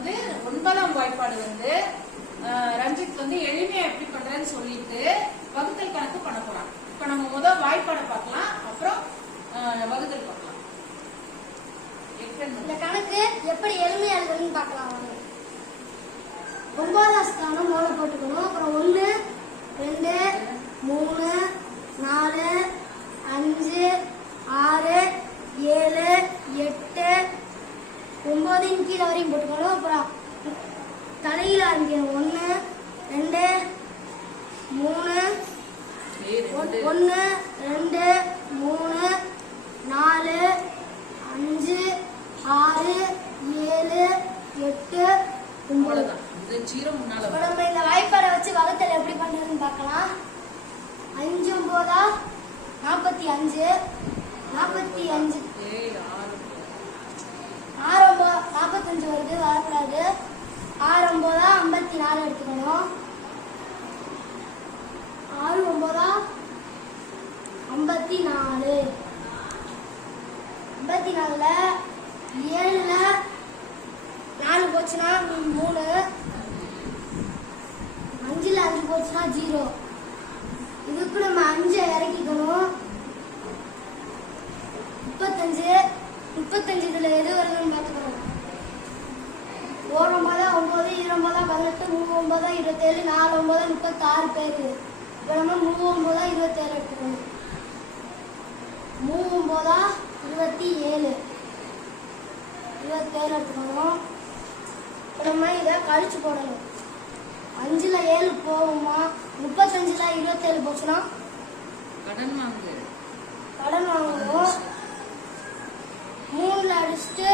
வந்து 9ஆம் வாய்ப்பாடு வந்து ரஞ்சித் வந்து எளிமையா எப்படி பண்றேன்னு சொல்லிட்டு வகுத்தல் கணக்கு பண்ண போறான். இப்ப நம்ம முதல் வாய்ப்பாடை பார்க்கலாம், அப்புறம் வகுத்தல் பார்க்கலாம். இந்த கணக்கு எப்படி எளிமையா இருக்குன்னு பார்க்கலாம். 9ஆம் ஸ்தானம் மூணு போட்டுக்கணும். அப்புறம் 1 2 3 4 5 6 7 8 9 கீழே வரையும் போட்டுக்கணும். அப்புறம் தலையில ஆரம்பிக்கணும். 1 2 3 1 2 3 4 5 6 7 8 9. நம்ம இந்த வாய்ப்பாடை வச்சு வகுத்தல் எப்படி பண்றதுன்னு பார்க்கலாம். 5 9 45 45 6 45 வருது, வரக்கூடாது. 6 9 54 எடுத்துக்கணும். 6 9 54 54ல 7ல 4 போச்சுன்னா 3, 5ல 5 போச்சுன்னா 0. இதுக்கு நம்ம 5 இறக்கிக்கணும். 35 இதுல எது வருதுன்னு பார்த்துக்கணும். 1 9 9 29 18 3 9 27 4 9 36 பேரு. இப்போ நம்ம 3 9 27 எடுத்துக்கணும். 3 9 27 எடுத்துக்கணும். இப்போ நம்ம இதை கழிச்சு போடணும். 5ல 7 போகுமா? 35ல 27 போச்சுன்னா கடன் வாங்கணும். 3ல அடிச்சுட்டு